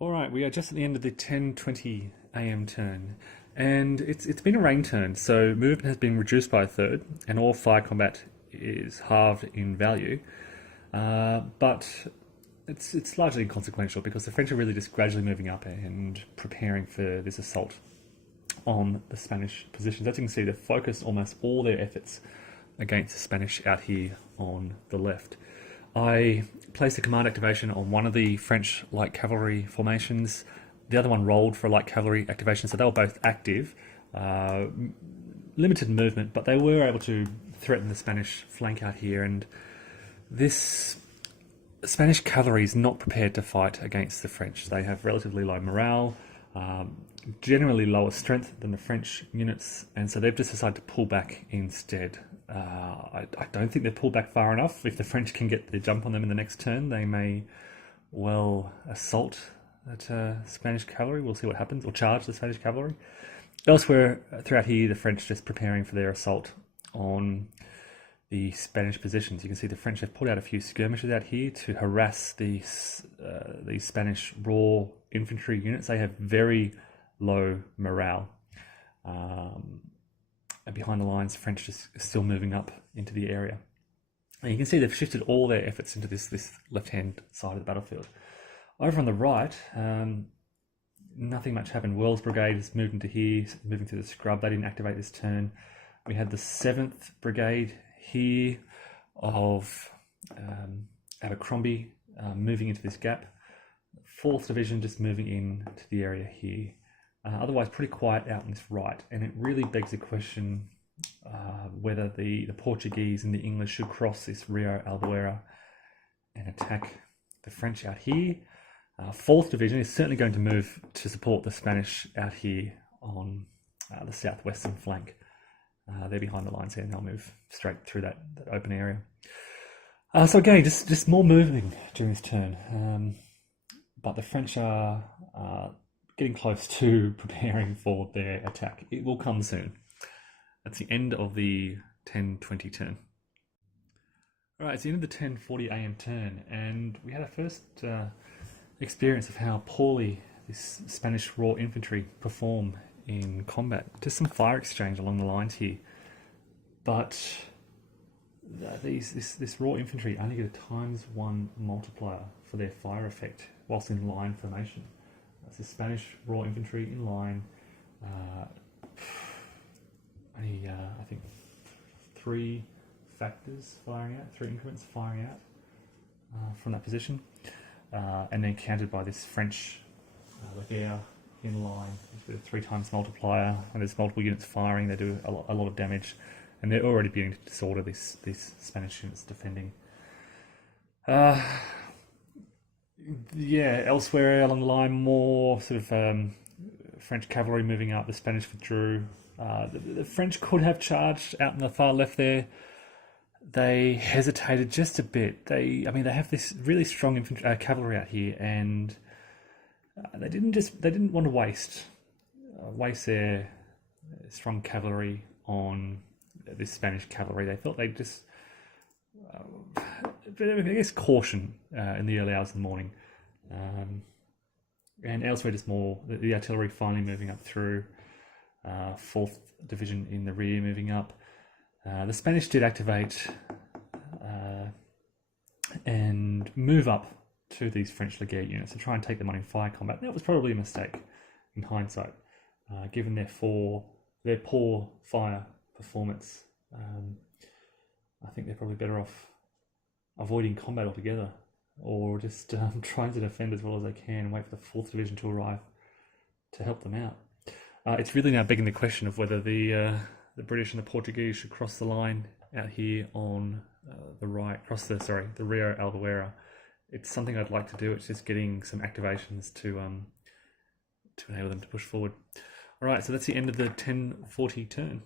All right, we are just at the end of the 10:20 a.m. turn, and it's been a rain turn, so movement has been reduced by a third, and all fire combat is halved in value. But it's largely inconsequential because the French are really just gradually moving up and preparing for this assault on the Spanish positions. As you can see, they've focused almost all their efforts against the Spanish out here on the left. I placed a command activation on one of the French light cavalry formations. The other one rolled for a light cavalry activation, so they were both active. Limited movement, but they were able to threaten the Spanish flank out here, and this Spanish cavalry is not prepared to fight against the French. They have relatively low morale, generally lower strength than the French units, and so they've just decided to pull back instead. I don't think they've pulled back far enough. If the French can get the jump on them in the next turn, they may well assault that Spanish cavalry. We'll see what happens, or charge the Spanish cavalry. Elsewhere throughout here, the French just preparing for their assault on the Spanish positions. You can see the French have pulled out a few skirmishers out here to harass these Spanish raw infantry units. They have very low morale. And behind the lines, the French is still moving up into the area. And you can see they've shifted all their efforts into this left-hand side of the battlefield. Over on the right, nothing much happened. Wells Brigade has moved into here, moving through the scrub. They didn't activate this turn. We had the 7th Brigade here of Abercrombie moving into this gap. 4th Division just moving into the area here. Otherwise, pretty quiet out on this right, and it really begs the question whether the Portuguese and the English should cross this Rio Albuera and attack the French out here. 4th Division is certainly going to move to support the Spanish out here on the southwestern flank. They're behind the lines here, and they'll move straight through that open area. So again, just more moving during this turn, but the French are getting close to preparing for their attack. It will come soon. That's the end of the 10:20 turn. All right, it's the end of the 10:40 a.m. turn, and we had our first experience of how poorly this Spanish raw infantry perform in combat. Just some fire exchange along the lines here, but this raw infantry only get a ×1 multiplier for their fire effect whilst in line formation. That's the Spanish raw infantry in line. Only I think 3 factors firing out, 3 increments firing out from that position, and then countered by this French Legere in line with a 3 times multiplier, and there's multiple units firing. They do a lot of damage, and they're already beginning to disorder these Spanish units defending. Yeah, elsewhere along the line, more sort of French cavalry moving up. The Spanish withdrew. The French could have charged out in the far left there. They hesitated just a bit. They have this really strong cavalry out here, and they didn't want to waste their strong cavalry on this Spanish cavalry. They thought they'd just, I guess, caution in the early hours of the morning. And elsewhere, just more the artillery finally moving up through. 4th Division in the rear moving up. The Spanish did activate and move up to these French Legere units to try and take them on in fire combat. That was probably a mistake in hindsight, given their poor fire performance. I think they're probably better off avoiding combat altogether, or just trying to defend as well as they can and wait for the 4th Division to arrive to help them out. It's really now begging the question of whether the British and the Portuguese should cross the line out here on the right, the Rio Albuera. It's something I'd like to do. It's just getting some activations to enable them to push forward. All right, so that's the end of the 10:40 turn.